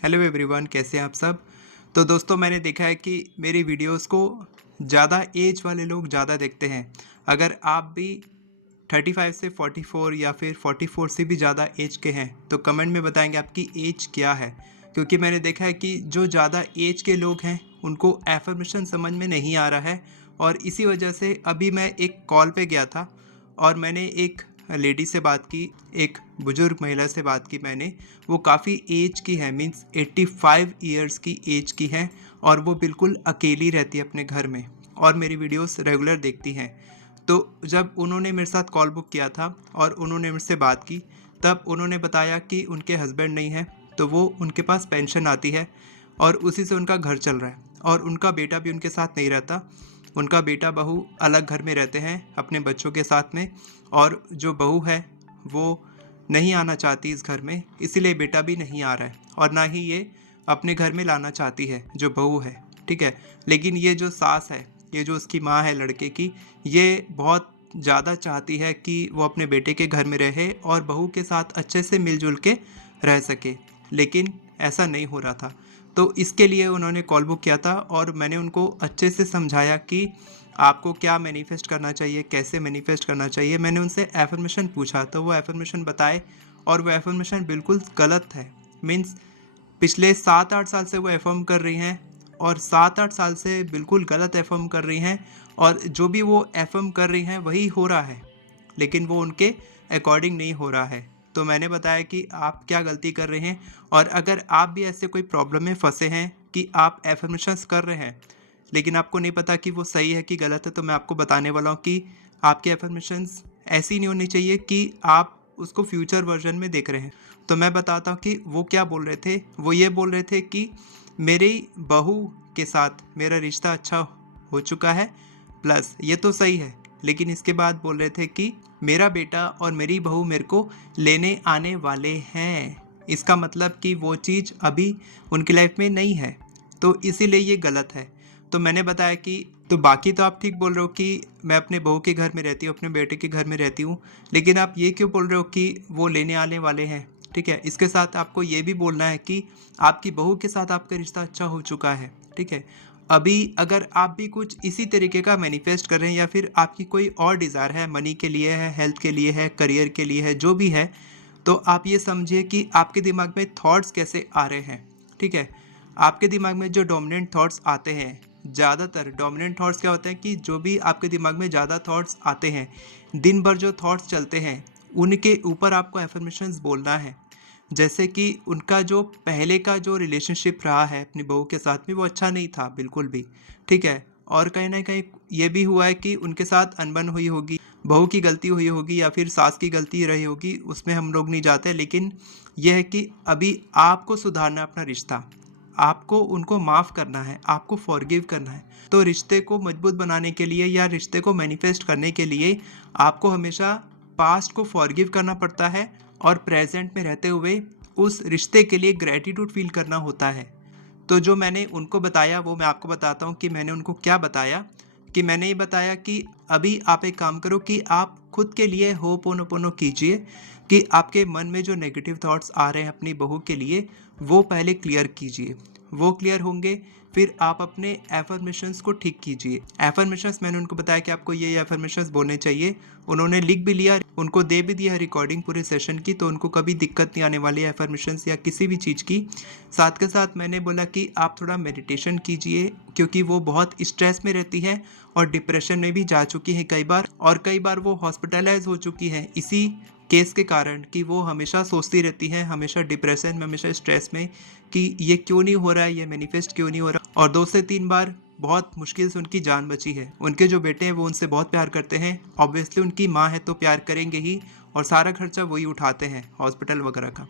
Hello everyone, कैसे हैं आप सब। तो दोस्तों, मैंने देखा है कि मेरी वीडियोस को ज़्यादा एज वाले लोग ज़्यादा देखते हैं। अगर आप भी 35 से 44 या फिर 44 से भी ज़्यादा एज के हैं तो कमेंट में बताएंगे आपकी एज क्या है। क्योंकि मैंने देखा है कि जो ज़्यादा एज के लोग हैं उनको एफर्मेशन समझ में नहीं आ रहा है। और इसी वजह से अभी मैं एक कॉल पे गया था और मैंने एक लेडी से बात की, एक बुजुर्ग महिला से बात की मैंने। वो काफ़ी एज की है, मीन्स 85 ईयर्स की एज की है और वो बिल्कुल अकेली रहती है अपने घर में और मेरी वीडियोस रेगुलर देखती हैं। तो जब उन्होंने मेरे साथ कॉल बुक किया था और उन्होंने मुझसे बात की, तब उन्होंने बताया कि उनके हस्बैंड नहीं हैं, तो वो उनके पास पेंशन आती है और उसी से उनका घर चल रहा है। और उनका बेटा भी उनके साथ नहीं रहता, उनका बेटा बहू अलग घर में रहते हैं अपने बच्चों के साथ में। और जो बहू है वो नहीं आना चाहती इस घर में, इसीलिए बेटा भी नहीं आ रहा है और ना ही ये अपने घर में लाना चाहती है जो बहू है, ठीक है। लेकिन ये जो सास है, ये जो उसकी माँ है लड़के की, ये बहुत ज़्यादा चाहती है कि वो अपने बेटे के घर में रहे और बहू के साथ अच्छे से मिलजुल के रह सके, लेकिन ऐसा नहीं हो रहा था। तो इसके लिए उन्होंने कॉल बुक किया था और मैंने उनको अच्छे से समझाया कि आपको क्या मैनिफेस्ट करना चाहिए, कैसे मैनिफेस्ट करना चाहिए। मैंने उनसे एफर्मेशन पूछा तो वो एफर्मेशन बताए और वो एफर्मेशन बिल्कुल गलत है। मीन्स पिछले 7-8 साल से वो एफर्म कर रही हैं और 7-8 साल से बिल्कुल गलत एफर्म कर रही हैं और जो भी वो एफर्म कर रही हैं वही हो रहा है, लेकिन वो उनके अकॉर्डिंग नहीं हो रहा है। तो मैंने बताया कि आप क्या गलती कर रहे हैं और अगर आप भी ऐसे कोई प्रॉब्लम में फंसे हैं कि आप एफर्मेशंस कर रहे हैं लेकिन आपको नहीं पता कि वो सही है कि गलत है, तो मैं आपको बताने वाला हूँ कि आपकी एफर्मेशंस ऐसी नहीं होनी चाहिए कि आप उसको फ्यूचर वर्जन में देख रहे हैं। तो मैं बताता हूँ कि वो क्या बोल रहे थे। वो ये बोल रहे थे कि मेरी बहू के साथ मेरा रिश्ता अच्छा हो चुका है, प्लस ये तो सही है, लेकिन इसके बाद बोल रहे थे कि मेरा बेटा और मेरी बहू मेरे को लेने आने वाले हैं। इसका मतलब कि वो चीज़ अभी उनकी लाइफ में नहीं है, तो इसीलिए ये गलत है। तो मैंने बताया कि तो बाकी तो आप ठीक बोल रहे हो कि मैं अपने बहू के घर में रहती हूँ, अपने बेटे के घर में रहती हूँ, लेकिन आप ये क्यों बोल रहे हो कि वो लेने आने वाले हैं। ठीक है, इसके साथ आपको ये भी बोलना है कि आपकी बहू के साथ आपका रिश्ता अच्छा हो चुका है। ठीक है, अभी अगर आप भी कुछ इसी तरीके का मैनिफेस्ट कर रहे हैं या फिर आपकी कोई और डिज़ायर है, मनी के लिए है, हेल्थ के लिए है, करियर के लिए है, जो भी है, तो आप ये समझिए कि आपके दिमाग में थॉट्स कैसे आ रहे हैं। ठीक है, आपके दिमाग में जो डोमिनेंट थॉट्स आते हैं, ज़्यादातर डोमिनेंट थॉट्स क्या होते हैं कि जो भी आपके दिमाग में ज़्यादा थॉट्स आते हैं, दिन भर जो थॉट्स चलते हैं, उनके ऊपर आपको एफर्मेशंस बोलना है। जैसे कि उनका जो पहले का जो रिलेशनशिप रहा है अपनी बहू के साथ में, वो अच्छा नहीं था बिल्कुल भी। ठीक है, और कहीं ना कहीं ये भी हुआ है कि उनके साथ अनबन हुई होगी, बहू की गलती हुई होगी या फिर सास की गलती रही होगी, उसमें हम लोग नहीं जाते। लेकिन यह है कि अभी आपको सुधारना है अपना रिश्ता, आपको उनको माफ़ करना है, आपको फॉरगिव करना है। तो रिश्ते को मजबूत बनाने के लिए या रिश्ते को मैनिफेस्ट करने के लिए आपको हमेशा पास्ट को फॉरगिव करना पड़ता है और प्रेजेंट में रहते हुए उस रिश्ते के लिए ग्रेटिट्यूड फील करना होता है। तो जो मैंने उनको बताया वो मैं आपको बताता हूँ कि मैंने उनको क्या बताया। कि मैंने ये बताया कि अभी आप एक काम करो कि आप खुद के लिए होपोनोपोनो कीजिए कि आपके मन में जो नेगेटिव थॉट्स आ रहे हैं अपनी बहू के लिए, वो पहले क्लियर कीजिए। वो क्लियर होंगे, फिर आप अपने एफर्मेशंस को ठीक कीजिए। एफर्मेशंस मैंने उनको बताया कि आपको ये एफर्मेशंस बोलने चाहिए, उन्होंने लिख भी लिया, उनको दे भी दिया रिकॉर्डिंग पूरे सेशन की, तो उनको कभी दिक्कत नहीं आने वाली है एफर्मेशंस या किसी भी चीज़ की। साथ के साथ मैंने बोला कि आप थोड़ा मेडिटेशन कीजिए, क्योंकि वो बहुत स्ट्रेस में रहती है और डिप्रेशन में भी जा चुकी हैं कई बार, और कई बार वो हॉस्पिटलाइज हो चुकी हैं इसी केस के कारण कि वो हमेशा सोचती रहती हैं, हमेशा डिप्रेशन में, हमेशा स्ट्रेस में कि ये क्यों नहीं हो रहा है, ये मैनिफेस्ट क्यों नहीं हो रहा। और 2 से 3 बार बहुत मुश्किल से उनकी जान बची है। उनके जो बेटे हैं वो उनसे बहुत प्यार करते हैं, ऑब्वियसली उनकी माँ है तो प्यार करेंगे ही, और सारा खर्चा वही उठाते हैं हॉस्पिटल वगैरह का।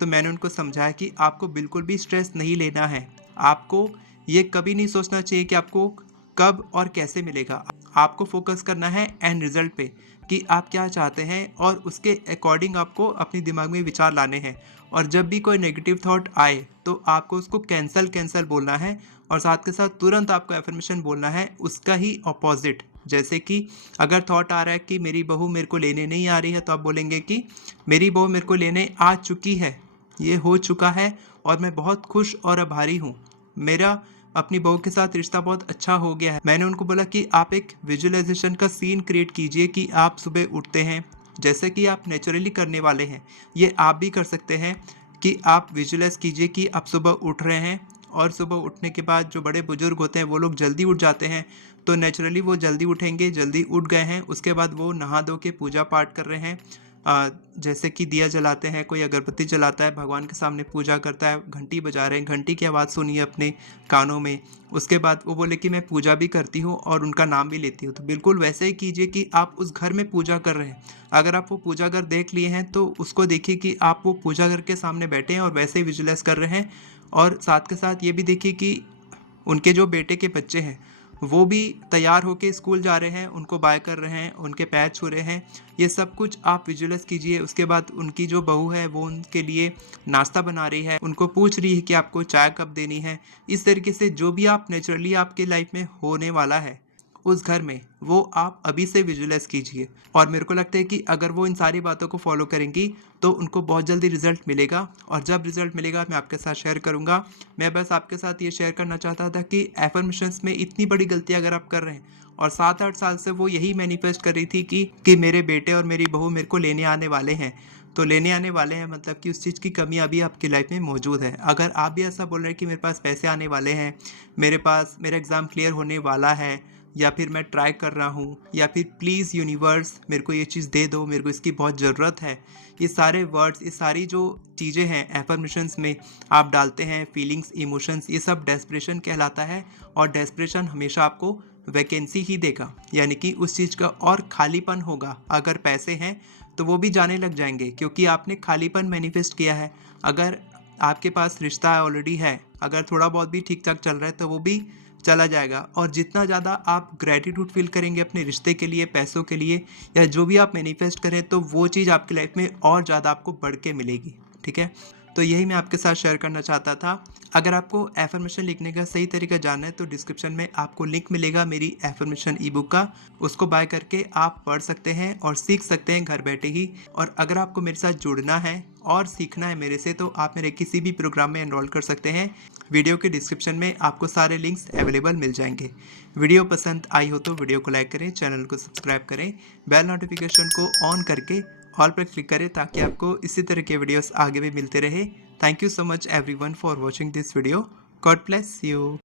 तो मैंने उनको समझाया कि आपको बिल्कुल भी स्ट्रेस नहीं लेना है, आपको ये कभी नहीं सोचना चाहिए कि आपको कब और कैसे मिलेगा। आपको फोकस करना है एंड रिजल्ट पे कि आप क्या चाहते हैं और उसके अकॉर्डिंग आपको अपने दिमाग में विचार लाने हैं। और जब भी कोई नेगेटिव थॉट आए तो आपको उसको कैंसल कैंसल बोलना है, और साथ के साथ तुरंत आपको एफर्मेशन बोलना है उसका ही अपोजिट। जैसे कि अगर थॉट आ रहा है कि मेरी बहू मेरे को लेने नहीं आ रही है, तो आप बोलेंगे कि मेरी बहू मेरे को लेने आ चुकी है, ये हो चुका है और मैं बहुत खुश और आभारी हूँ। मेरा अपनी बहू के साथ रिश्ता बहुत अच्छा हो गया है। मैंने उनको बोला कि आप एक विजुअलाइजेशन का सीन क्रिएट कीजिए कि आप सुबह उठते हैं, जैसे कि आप नेचुरली करने वाले हैं, ये आप भी कर सकते हैं कि आप विजुअलाइज कीजिए कि आप सुबह उठ रहे हैं और सुबह उठने के बाद जो बड़े बुजुर्ग होते हैं वो लोग जल्दी उठ जाते हैं, तो नेचुरली वो जल्दी उठेंगे, जल्दी उठ गए हैं, उसके बाद वो नहा धो के पूजा पाठ कर रहे हैं। जैसे कि दिया जलाते हैं, कोई अगरबत्ती जलाता है, भगवान के सामने पूजा करता है, घंटी बजा रहे हैं, घंटी की आवाज़ सुनिए अपने कानों में। उसके बाद वो बोले कि मैं पूजा भी करती हूँ और उनका नाम भी लेती हूँ, तो बिल्कुल वैसे ही कीजिए कि आप उस घर में पूजा कर रहे हैं। अगर आप वो पूजा घर देख लिए हैं तो उसको देखिए कि आप वो पूजा घर के सामने बैठे हैं और वैसे ही विजुअलाइज कर रहे हैं। और साथ के साथ ये भी देखिए कि उनके जो बेटे के बच्चे हैं वो भी तैयार होके स्कूल जा रहे हैं, उनको बाय कर रहे हैं, उनके पैर छू रहे हैं। ये सब कुछ आप विजुअलाइज कीजिए। उसके बाद उनकी जो बहू है वो उनके लिए नाश्ता बना रही है, उनको पूछ रही है कि आपको चाय कब देनी है। इस तरीके से जो भी आप नेचुरली आपके लाइफ में होने वाला है उस घर में, वो आप अभी से विजुअलाइज कीजिए। और मेरे को लगता है कि अगर वो इन सारी बातों को फॉलो करेंगी तो उनको बहुत जल्दी रिजल्ट मिलेगा, और जब रिजल्ट मिलेगा मैं आपके साथ शेयर करूंगा। मैं बस आपके साथ ये शेयर करना चाहता था कि एफर्मेशंस में इतनी बड़ी गलती अगर आप कर रहे हैं, और 7-8 साल से वो यही मैनिफेस्ट कर रही थी कि मेरे बेटे और मेरी बहू मेरे को लेने आने वाले हैं, तो लेने आने वाले हैं मतलब कि उस चीज़ की कमी अभी आपकी लाइफ में मौजूद है। अगर आप भी ऐसा बोल रहे हैं कि मेरे पास पैसे आने वाले हैं, मेरे पास मेरा एग्ज़ाम क्लियर होने वाला है, या फिर मैं ट्राई कर रहा हूँ, या फिर प्लीज़ यूनिवर्स मेरे को ये चीज़ दे दो, मेरे को इसकी बहुत ज़रूरत है, ये सारे वर्ड्स, ये सारी जो चीज़ें हैं एफर्मेशंस में आप डालते हैं, फीलिंग्स, इमोशंस, ये सब डेस्परेशन कहलाता है। और डेस्परेशन हमेशा आपको वैकेंसी ही देगा, यानी कि उस चीज़ का और खालीपन होगा। अगर पैसे हैं तो वो भी जाने लग जाएंगे, क्योंकि आपने खालीपन मैनिफेस्ट किया है। अगर आपके पास रिश्ता ऑलरेडी है, अगर थोड़ा बहुत भी ठीक ठाक चल रहा है तो वो भी चला जाएगा। और जितना ज़्यादा आप ग्रैटिट्यूड फील करेंगे अपने रिश्ते के लिए, पैसों के लिए, या जो भी आप मैनिफेस्ट करें, तो वो चीज़ आपकी लाइफ में और ज़्यादा आपको बढ़ के मिलेगी। ठीक है, तो यही मैं आपके साथ शेयर करना चाहता था। अगर आपको एफर्मेशन लिखने का सही तरीका जानना है तो डिस्क्रिप्शन में आपको लिंक मिलेगा मेरी एफर्मेशन ई बुक का, उसको बाय करके आप पढ़ सकते हैं और सीख सकते हैं घर बैठे ही। और अगर आपको मेरे साथ जुड़ना है और सीखना है मेरे से, तो आप मेरे किसी भी प्रोग्राम में एनरोल कर सकते हैं। वीडियो के डिस्क्रिप्शन में आपको सारे लिंक्स अवेलेबल मिल जाएंगे। वीडियो पसंद आई हो तो वीडियो को लाइक करें, चैनल को सब्सक्राइब करें, बेल नोटिफिकेशन को ऑन करके ऑल पर क्लिक करें, ताकि आपको इसी तरह के वीडियोस आगे भी मिलते रहे। Thank you so much everyone for watching this video. God bless you.